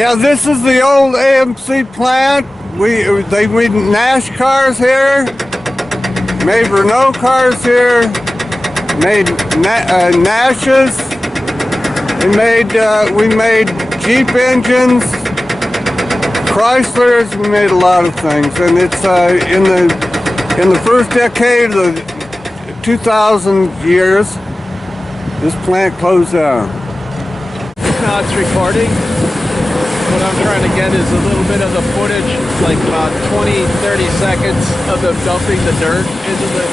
Yeah, this is the old AMC plant. They made Nash cars here, made Renault cars here, made Nashes. We made Jeep engines, Chryslers. We made a lot of things, and it's in the first decade of the 2000 years, this plant closed down. Now it's recording. What I'm trying to get is a little bit of the footage, like about 20-30 seconds of them dumping the dirt into the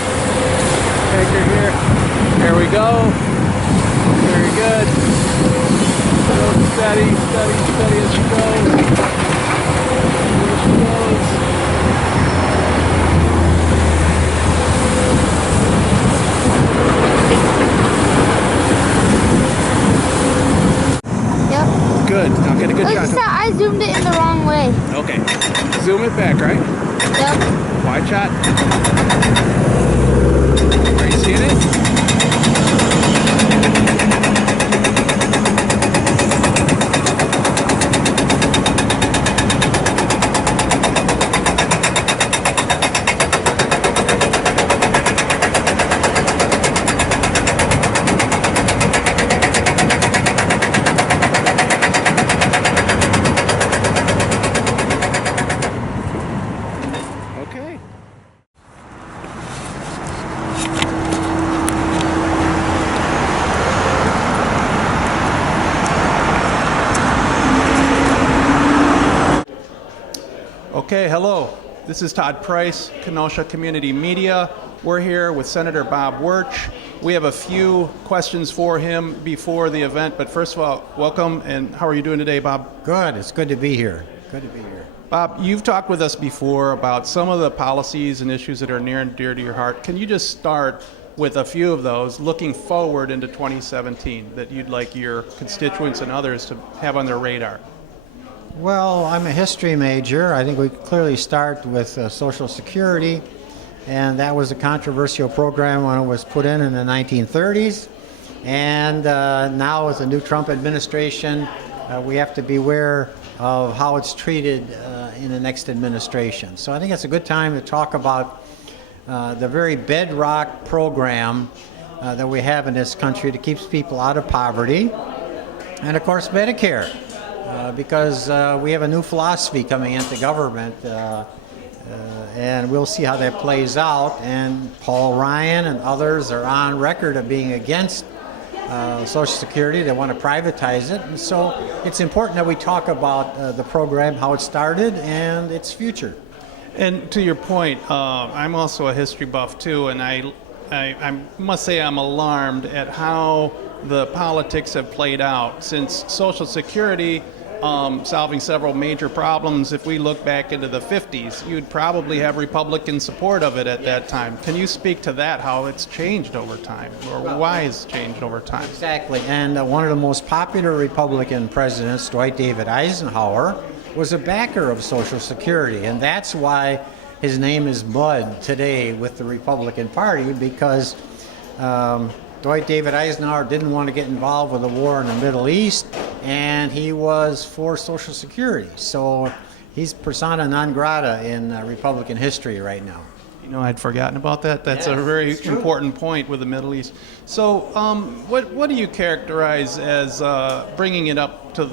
tanker here. There we go. Very good. Go steady, steady, steady as she goes. Here she goes. Good. Now get a good shot. I zoomed it in the wrong way. Okay. Zoom it back, right? Yep. Wide shot. Are you seeing it? Okay, hello. This is Todd Price, Kenosha Community Media. We're here with Senator Bob Wirch. We have a few questions for him before the event, but first of all, welcome, and how are you doing today, Bob? Good. It's good to be here. Good to be here. Bob, you've talked with us before about some of the policies and issues that are near and dear to your heart. Can you just start with a few of those, looking forward into 2017, that you'd like your constituents and others to have on their radar? Well, I'm a history major. I think we clearly start with Social Security, and that was a controversial program when it was put in the 1930s. And now with the new Trump administration, we have to beware of how it's treated in the next administration. So I think it's a good time to talk about the very bedrock program that we have in this country that keeps people out of poverty, and of course Medicare. Because we have a new philosophy coming into government, and we'll see how that plays out. And Paul Ryan and others are on record of being against Social Security. They want to privatize it. And so it's important that we talk about the program, how it started, and its future. And to your point, I'm also a history buff too, and I must say I'm alarmed at how the politics have played out since Social Security solving several major problems. If we look back into the 50s, you'd probably have Republican support of it at that time. Can you speak to that, how it's changed over time, or why it's changed over time? Exactly, and one of the most popular Republican presidents, Dwight David Eisenhower, was a backer of Social Security, and that's why his name is Bud today with the Republican Party, because Dwight David Eisenhower didn't want to get involved with the war in the Middle East, and he was for Social Security. So he's persona non grata in Republican history right now. You know, I'd forgotten about that. That's a very important point with the Middle East. So what do you characterize as bringing it up to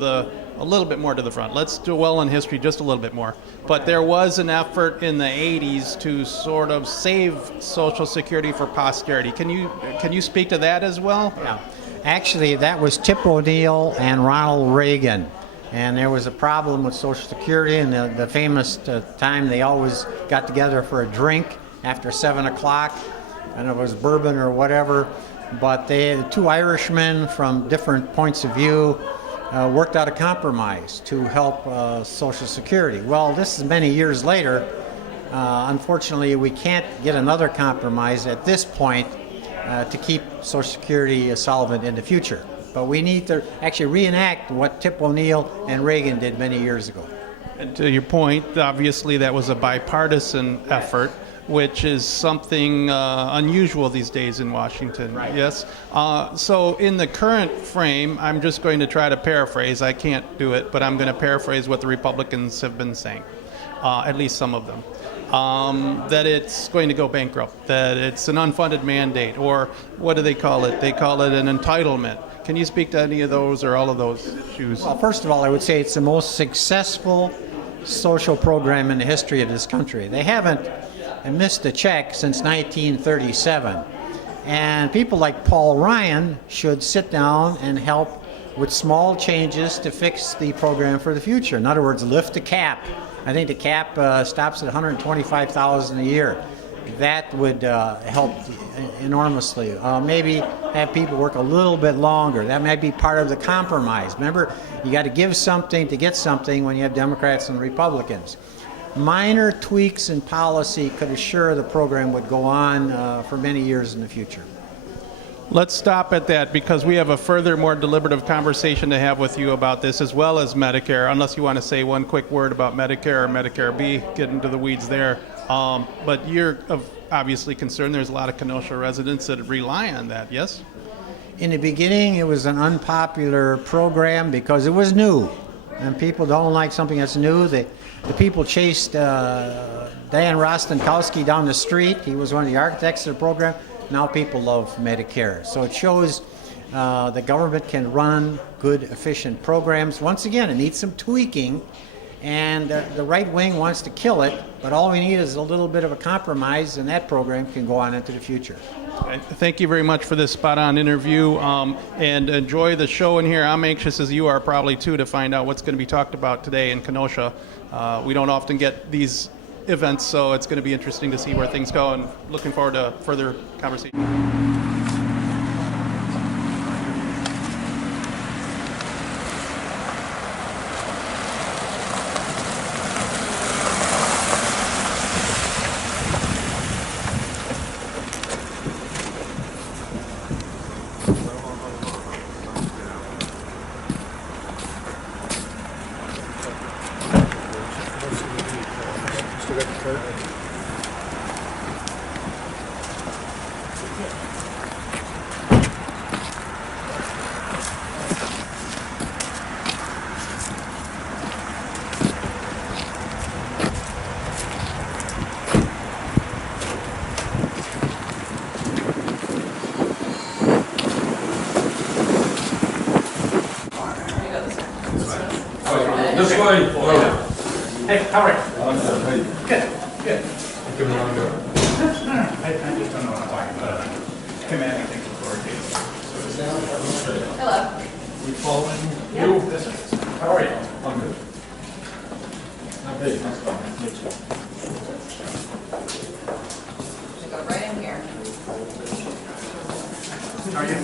a little bit more to the front? Let's dwell on history just a little bit more. But there was an effort in the 80s to sort of save Social Security for posterity. Can you speak to that as well? Yeah. Actually, that was Tip O'Neill and Ronald Reagan. And there was a problem with Social Security, and the famous time they always got together for a drink after 7 o'clock, and it was bourbon or whatever. But they had two Irishmen from different points of view worked out a compromise to help Social Security. Well, this is many years later. Unfortunately, we can't get another compromise at this point to keep Social Security solvent in the future. But we need to actually reenact what Tip O'Neill and Reagan did many years ago. And to your point, obviously that was a bipartisan effort. which is something unusual these days in Washington. Right. Yes. So in the current frame, I'm just going to try to paraphrase. I can't do it, but I'm going to paraphrase what the Republicans have been saying, at least some of them. That it's going to go bankrupt, that it's an unfunded mandate, or what do they call it? They call it an entitlement. Can you speak to any of those or all of those issues? Well, first of all, I would say it's the most successful social program in the history of this country. They haven't missed a check since 1937. And people like Paul Ryan should sit down and help with small changes to fix the program for the future. In other words, lift the cap. I think the cap stops at $125,000 a year. That would help enormously. Maybe have people work a little bit longer. That might be part of the compromise. Remember, you got to give something to get something when you have Democrats and Republicans. Minor tweaks in policy could assure the program would go on for many years in the future. Let's stop at that because we have a further, more deliberative conversation to have with you about this, as well as Medicare, unless you want to say one quick word about Medicare or Medicare B, get into the weeds there. But you're obviously concerned. There's a lot of Kenosha residents that rely on that, yes? In the beginning, it was an unpopular program because it was new. And people don't like something that's new. The people chased Dan Rostenkowski down the street. He was one of the architects of the program. Now people love Medicare. So it shows the government can run good, efficient programs. Once again, it needs some tweaking, and the right wing wants to kill it, but all we need is a little bit of a compromise, and that program can go on into the future. Thank you very much for this spot-on interview, and enjoy the show in here. I'm anxious, as you are probably too, to find out what's going to be talked about today in Kenosha. We don't often get these events, so it's going to be interesting to see where things go, and looking forward to further conversation. This way. Hey, how are you? Good, good. Give me one go. I just don't know what I'm talking about. Commanding things authoritative. Hello. We following You? This is. How are you? I'm good. Not big. Nice to meet you. Should go right in here. How are you?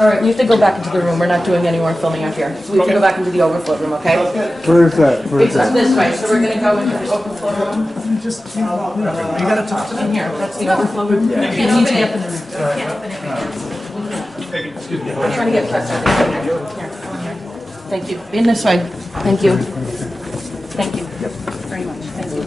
All right, we have to go back into the room. We're not doing any more filming out here. So we have to go back into the overflow room, okay? Where's that? It's this way, so we're gonna go into the overflow room. Just, you gotta talk to them. In here, that's the overflow room. You can't open it. Can't open it. Excuse me. I'm trying to get pressed out of here. Here, come here. Thank you. In this way. Thank you. Thank you very much. Thank you.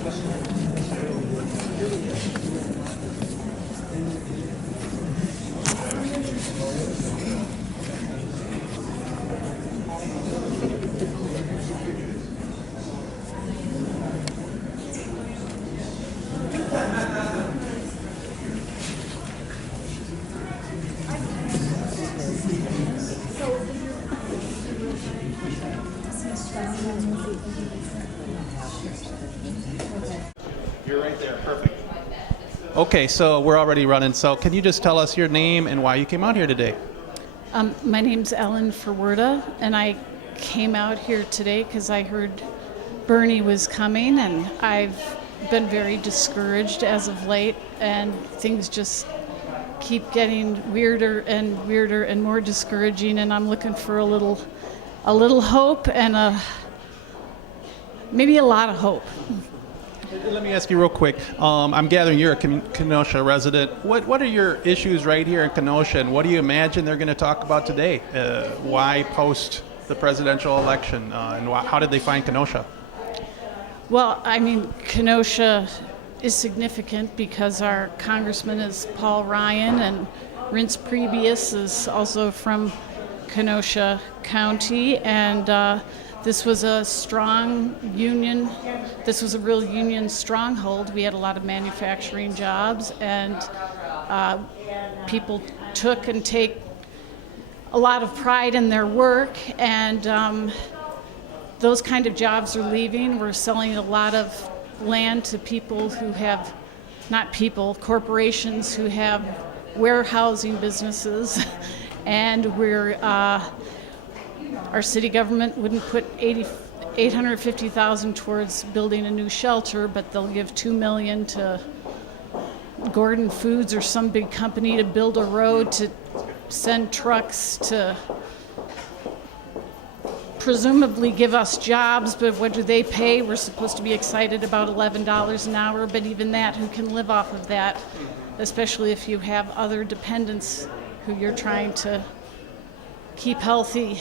You're right there, perfect. Okay, so we're already running. So can you just tell us your name and why you came out here today? My name's Ellen Ferwerda, and I came out here today because I heard Bernie was coming, and I've been very discouraged as of late, and things just keep getting weirder and more discouraging, and I'm looking for a little hope and maybe a lot of hope. Let me ask you real quick. I'm gathering you're a Kenosha resident. What are your issues right here in Kenosha, and what do you imagine they're going to talk about today? Why post the presidential election, and how did they find Kenosha? Well, I mean, Kenosha is significant because our congressman is Paul Ryan, and Reince Previous is also from Kenosha County, and this was a strong union. This was a real union stronghold. We had a lot of manufacturing jobs, and people took and take a lot of pride in their work, and those kind of jobs are leaving. We're selling a lot of land to people who have, not people, corporations who have warehousing businesses, and our city government wouldn't put $850,000 towards building a new shelter, but they'll give $2 million to Gordon Foods or some big company to build a road, to send trucks to presumably give us jobs, but what do they pay? We're supposed to be excited about $11 an hour, but even that, who can live off of that, especially if you have other dependents who you're trying to keep healthy.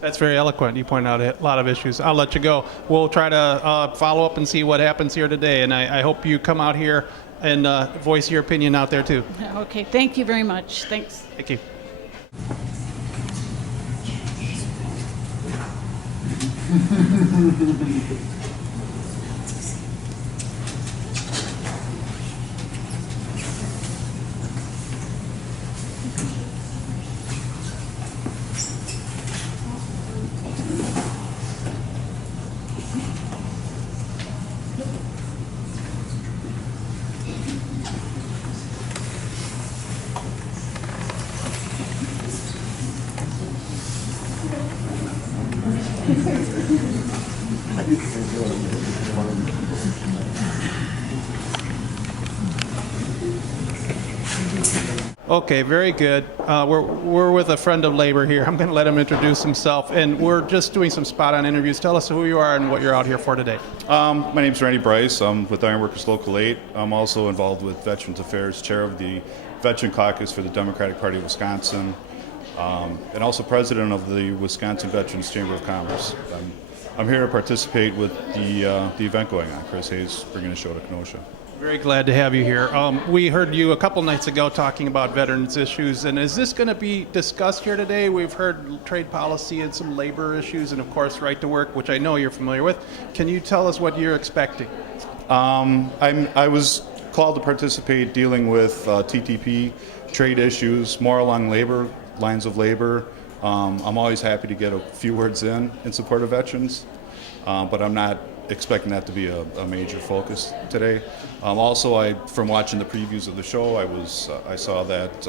That's very eloquent. You point out a lot of issues. I'll let you go. We'll try to follow up and see what happens here today, and I hope you come out here and voice your opinion out there too. Okay, thank you very much. Thanks. Thank you. Okay, very good. We're with a friend of labor here. I'm going to let him introduce himself, and we're just doing some spot-on interviews. Tell us who you are and what you're out here for today. My name's Randy Bryce. I'm with Ironworkers Local 8. I'm also involved with Veterans Affairs, chair of the Veteran Caucus for the Democratic Party of Wisconsin, and also president of the Wisconsin Veterans Chamber of Commerce. I'm here to participate with the event going on. Chris Hayes bringing a show to Kenosha. Very glad to have you here. We heard you a couple nights ago talking about veterans issues, and is this going to be discussed here today? We've heard trade policy and some labor issues, and of course right to work, which I know you're familiar with. Can you tell us what you're expecting? I was called to participate dealing with TTP, trade issues, more along labor, lines of labor. I'm always happy to get a few words in support of veterans, but I'm not expecting that to be a major focus today. Also, from watching the previews of the show, I saw that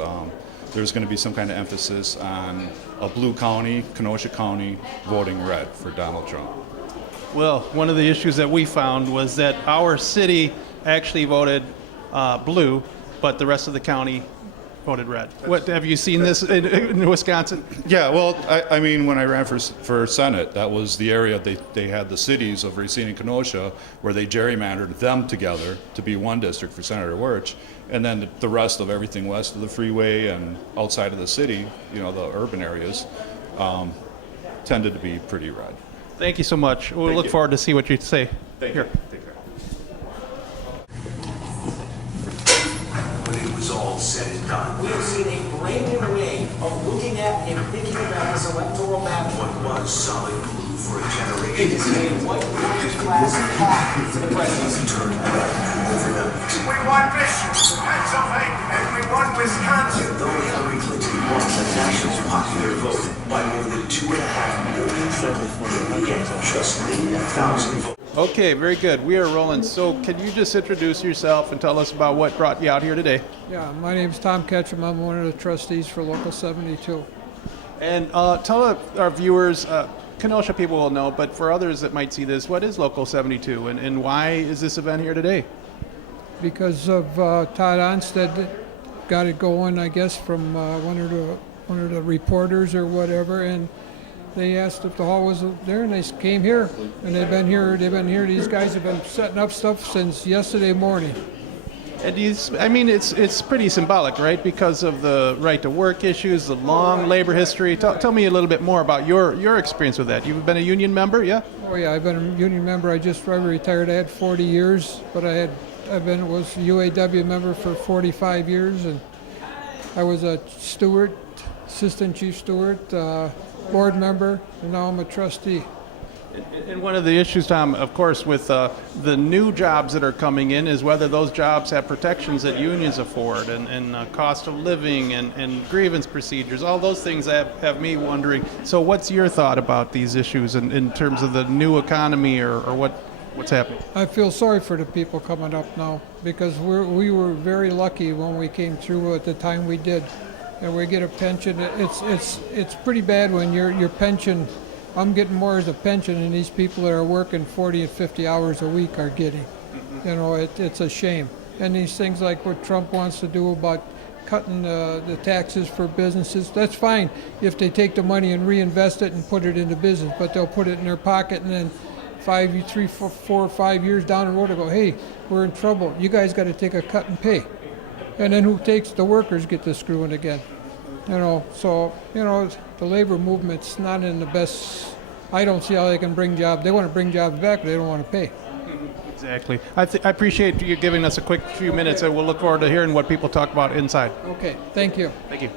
there's going to be some kind of emphasis on a blue county, Kenosha County, voting red for Donald Trump. Well, one of the issues that we found was that our city actually voted blue, but the rest of the county voted red. What have you seen this in Wisconsin? Yeah, well, I mean, when I ran for Senate, that was the area they had the cities of Racine and Kenosha where they gerrymandered them together to be one district for Senator Wirch, and then the rest of everything west of the freeway and outside of the city, the urban areas, tended to be pretty red. Thank you so much. We'll look forward to see what you say. Thank Here. you. Take care. When it was all said and done, we have seen a brand new way of looking at and thinking about this electoral map. What was solid blue for a generation? It is a white class path to the presidency. Turned red overnight. We won Michigan, Pennsylvania, and we won Wisconsin. Though Hillary Clinton won the national popular vote by more than 2.5 million, just 8,000 votes. Okay, very good. We are rolling. So can you just introduce yourself and tell us about what brought you out here today? Yeah, my name's Tom Ketchum. I'm one of the trustees for Local 72. And tell our viewers, Kenosha people will know, but for others that might see this, what is Local 72 and why is this event here today? Because of Todd Onstead got it going, I guess, from one of the reporters or whatever, and they asked if the hall was there, and they came here, and they've been here. These guys have been setting up stuff since yesterday morning. And I mean, it's pretty symbolic, right? Because of the right to work issues, the long labor history. Tell me a little bit more about your experience with that. You've been a union member, yeah? Oh yeah, I've been a union member. I just retired. I had 40 years, but was a UAW member for 45 years, and I was a steward, assistant chief steward, board member, and now I'm a trustee. And one of the issues, Tom, of course, with the new jobs that are coming in is whether those jobs have protections that unions afford and cost of living and grievance procedures. All those things have me wondering. So what's your thought about these issues in terms of the new economy or what's happening? I feel sorry for the people coming up now because we were very lucky when we came through at the time we did. And we get a pension. It's pretty bad when your pension, I'm getting more as a pension than these people that are working 40 and 50 hours a week are getting. You know, it's a shame. And these things like what Trump wants to do about cutting the taxes for businesses, that's fine if they take the money and reinvest it and put it into business, but they'll put it in their pocket and then 4 or 5 years down the road they go, hey, we're in trouble. You guys got to take a cut and pay. And then who takes the workers get to screwing again. You know, so, you know, the labor movement's not in the best. I don't see how they can bring jobs. They want to bring jobs back, but they don't want to pay. Exactly. I appreciate you giving us a quick few minutes, and we'll look forward to hearing what people talk about inside. Okay, thank you. Thank you.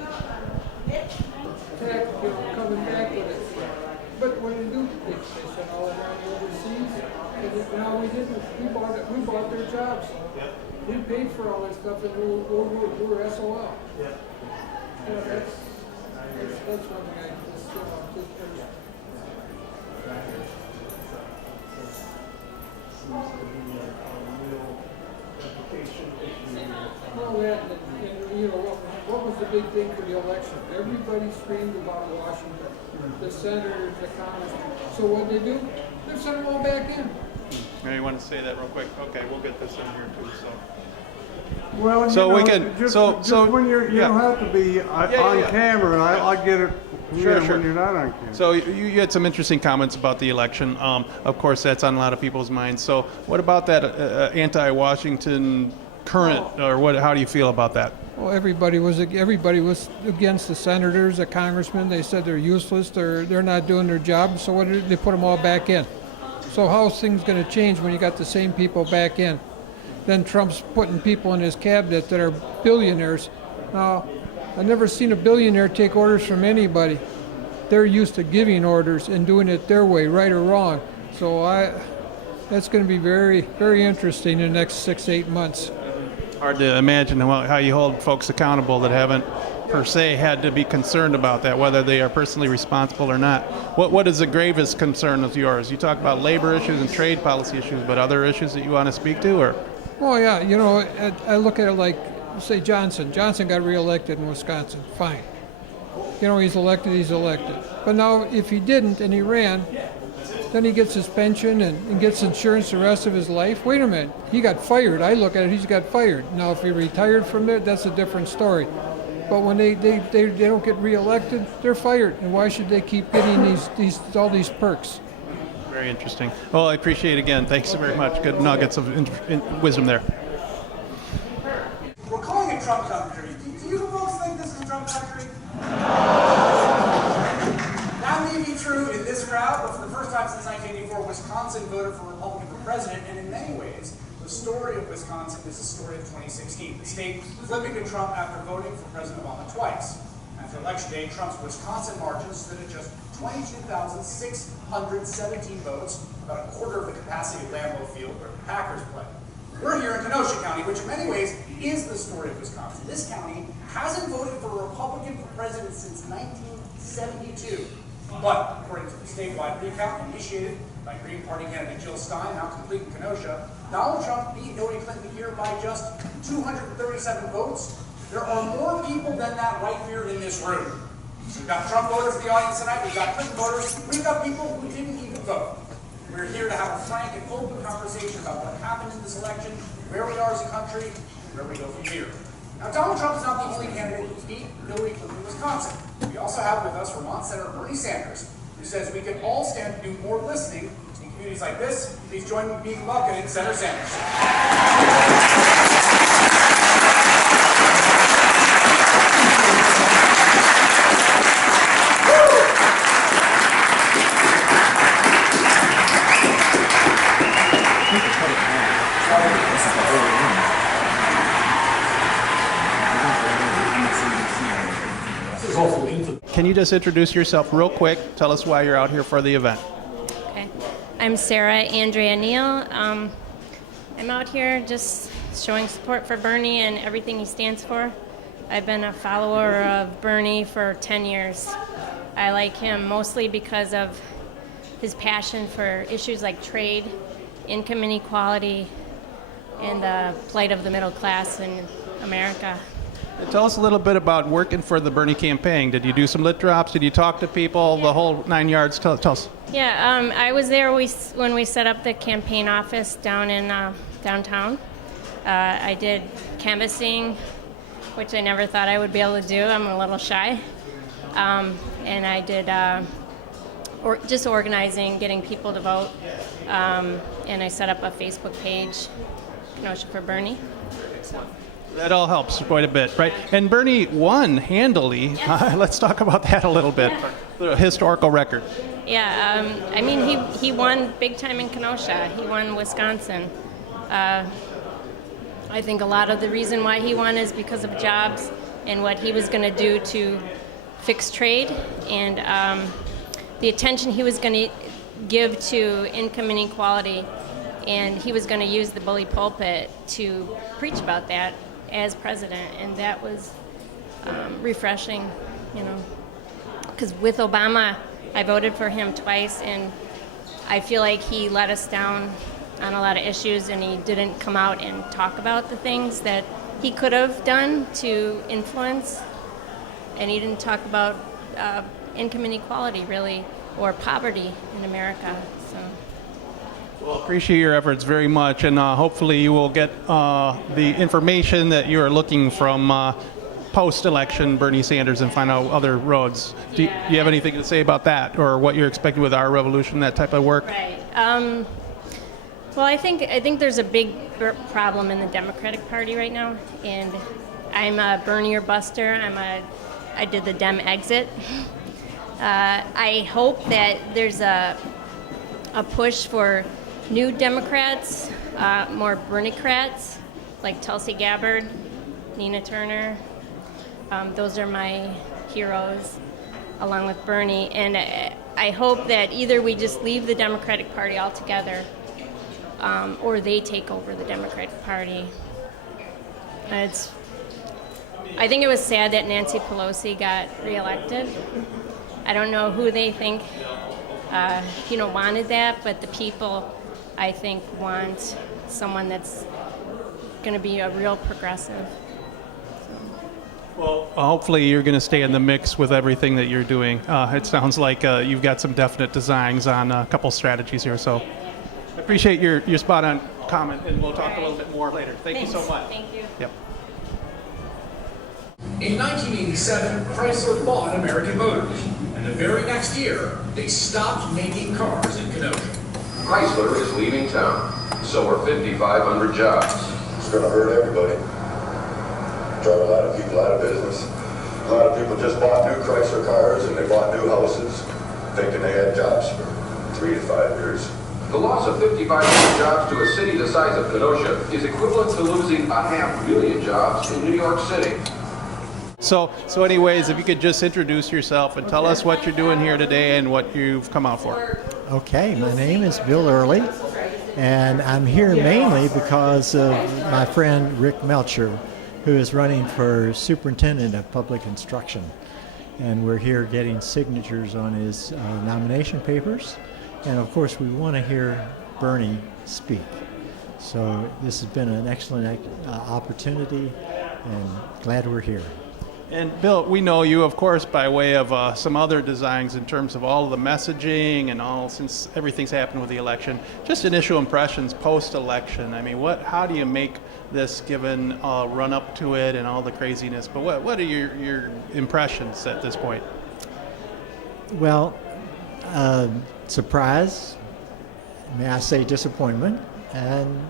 Coming back with it. But when you do things, they send all around overseas, and now we bought their jobs. We paid for all that stuff, and we were SOL. Yeah. You know, that's one thing I just well, and you know, what was the big thing for the election? Everybody screamed about Washington, the senators, the congressmen. So what they do? They send them all back in. Maybe you want to say that real quick? Okay, we'll get this in here too. So. Well, so you know, we can. Just when you don't have to be on camera. I get it. Sure. When you're not on camera. So you had some interesting comments about the election. Of course, that's on a lot of people's minds. So what about that anti-Washington current, or what? How do you feel about that? Well, everybody was against the senators, the congressmen. They said they're useless. They're not doing their job. So what did they put them all back in? So how's things going to change when you got the same people back in? Then Trump's putting people in his cabinet that are billionaires. Now, I've never seen a billionaire take orders from anybody. They're used to giving orders and doing it their way, right or wrong. So that's going to be very, very interesting in the next 6-8 months. Hard to imagine how you hold folks accountable that haven't per se had to be concerned about that, whether they are personally responsible or not. What is the gravest concern of yours? You talk about labor issues and trade policy issues, but other issues that you want to speak to, or? Oh yeah, you know, I look at it like, say Johnson. Johnson got reelected in Wisconsin. Fine. You know, he's elected. But now, if he didn't and he ran, then he gets his pension and gets insurance the rest of his life. Wait a minute, he got fired. I look at it, he's got fired. Now, if he retired from it, that's a different story. But when they don't get reelected, they're fired. And why should they keep getting all these perks? Very interesting. Well, I appreciate it again. Thanks so very much. Good nuggets of wisdom there. We're calling it Trump country. Do you folks think this is Trump country? That may be true in this crowd, but for the first time since 1984, Wisconsin voted for Republican for president, and in many ways, the story of Wisconsin is the story of 2016. The state flipping to Trump after voting for President Obama twice. After Election Day, Trump's Wisconsin margin stood at just 22,617 votes, about a quarter of the capacity of Lambeau Field, where the Packers play. We're here in Kenosha County, which in many ways is the story of Wisconsin. This county hasn't voted for a Republican for president since 1972. But according to the statewide recount initiated by Green Party candidate Jill Stein, now complete in Kenosha, Donald Trump beat Hillary Clinton here by just 237 votes. There are more people than that right here in this room. So we've got Trump voters in the audience tonight, we've got Clinton voters, we've got people who didn't even vote. We're here to have a frank and open conversation about what happened in this election, where we are as a country, and where we go from here. Now, Donald Trump is not the only candidate who's beat Hillary Clinton in Wisconsin. We also have with us Vermont Senator Bernie Sanders, who says we can all stand to do more listening in communities like this. Please join me in welcoming Senator Sanders. you just introduce yourself real quick? Tell us why you're out here for the event. Okay. I'm Sarah Andrea Neal. I'm out here just showing support for Bernie and everything he stands for. I've been a follower of Bernie for 10 years. I like him mostly because of his passion for issues like trade, income inequality, and the plight of the middle class in America. Tell us a little bit about working for the Bernie campaign. Did you do some lit drops? Did you talk to people? The whole 9 yards? Tell us. Yeah, I was there when we set up the campaign office down in downtown. I did canvassing, which I never thought I would be able to do. I'm a little shy. And I did just organizing, getting people to vote. And I set up a Facebook page, Kenosha for Bernie. So. That all helps quite a bit, right? And Bernie won handily. Yes. Let's talk about that a little bit. Yeah. The historical record. Yeah, I mean, he won big time in Kenosha. He won Wisconsin. I think a lot of the reason why he won is because of jobs and what he was going to do to fix trade and the attention he was going to give to income inequality. And he was going to use the bully pulpit to preach about that as president, and that was refreshing, you know. Because with Obama, I voted for him twice, and I feel like he let us down on a lot of issues, and he didn't come out and talk about the things that he could have done to influence, and he didn't talk about income inequality, really, or poverty in America, so. Well, appreciate your efforts very much, and hopefully you will get the information that you are looking from post-election Bernie Sanders and find out other roads. Do you have anything to say about that, or what you're expecting with our revolution, that type of work? Right. Well, I think there's a big problem in the Democratic Party right now, and I'm a Bernie or buster. I did the Dem exit. I hope that there's a push for new Democrats, more Bernicrats, like Tulsi Gabbard, Nina Turner. Those are my heroes, along with Bernie. And I hope that either we just leave the Democratic Party altogether, or they take over the Democratic Party. I think it was sad that Nancy Pelosi got reelected. I don't know who they think wanted that, but the people, I think, want someone that's going to be a real progressive. Well, hopefully you're going to stay in the mix with everything that you're doing. It sounds like you've got some definite designs on a couple strategies here, so I appreciate your spot-on comment, and we'll talk a little bit more later. Thanks. You so much. Thank you. Yep. In 1987, Chrysler bought American Motors, and the very next year, they stopped making cars in Kenosha. Chrysler is leaving town. So are 5,500 jobs. It's going to hurt everybody. Drive a lot of people out of business. A lot of people just bought new Chrysler cars and they bought new houses, thinking they had jobs for 3 to 5 years. The loss of 5,500 jobs to a city the size of Kenosha is equivalent to losing 500,000 jobs in New York City. So anyways, if you could just introduce yourself and tell us what you're doing here today and what you've come out for. Okay, my name is Bill Early, and I'm here mainly because of my friend Rick Melcher, who is running for Superintendent of Public Instruction. And we're here getting signatures on his nomination papers. And of course, we want to hear Bernie speak. So this has been an excellent opportunity, and glad we're here. And Bill, we know you, of course, by way of some other designs in terms of all of the messaging and all, since everything's happened with the election. Just initial impressions post-election. I mean, how do you make this, given run up to it and all the craziness? But what are your impressions at this point? Well, surprise, may I say disappointment, and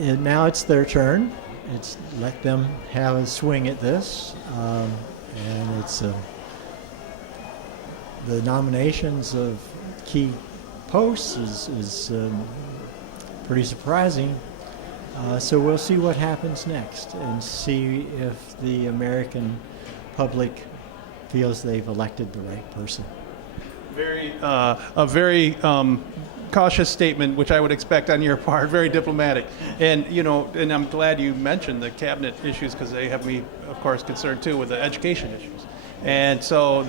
now it's their turn. It's let them have a swing at this, and it's the nominations of key posts is pretty surprising. So we'll see what happens next and see if the American public feels they've elected the right person. A very cautious statement, which I would expect on your part, very diplomatic. And, and I'm glad you mentioned the cabinet issues because they have me, of course, concerned too with the education issues. And so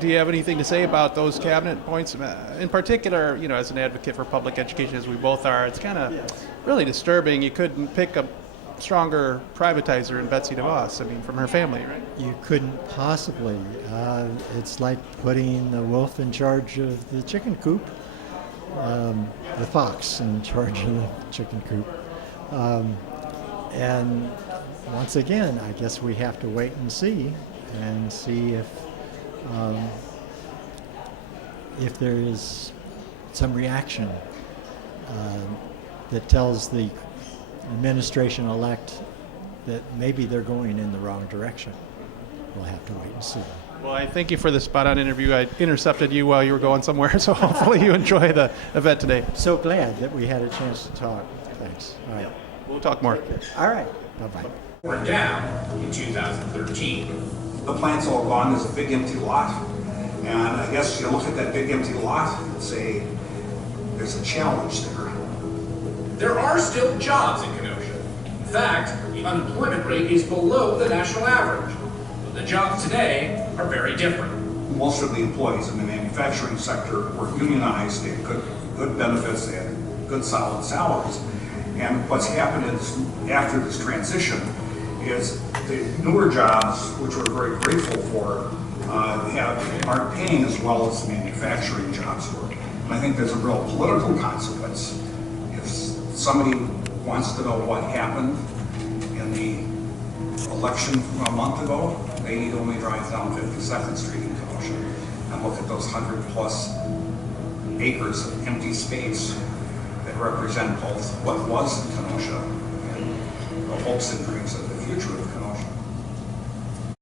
do you have anything to say about those cabinet points? In particular, as an advocate for public education, as we both are, it's kind of really disturbing. You couldn't pick a stronger privatizer in Betsy DeVos, from her family, right? You couldn't possibly. It's like putting the wolf in charge of the chicken coop, the fox in charge of the chicken coop. And once again, I guess we have to wait and see if there is some reaction that tells the administration-elect that maybe they're going in the wrong direction. We'll have to wait and see. Well, I thank you for the spot-on interview. I intercepted you while you were going somewhere, so hopefully you enjoy the event today. So glad that we had a chance to talk. Thanks. All right. We'll talk more. All right. Bye-bye. We're down in 2013. The plant's all gone. There's a big empty lot. And I guess you look at that big empty lot and say, there's a challenge there. There are still jobs in Kenosha. In fact, the unemployment rate is below the national average. But the jobs today are very different. Most of the employees in the manufacturing sector were unionized. They had good benefits. They had good solid salaries. And what's happened is, after this transition, is the newer jobs, which we're very grateful for, aren't paying as well as the manufacturing jobs were. And I think there's a real political consequence. If somebody wants to know what happened in the election from a month ago, they need only drive down 52nd Street in Kenosha and look at those 100+ acres of empty space that represent both what was in Kenosha and the hopes and dreams of the future of Kenosha.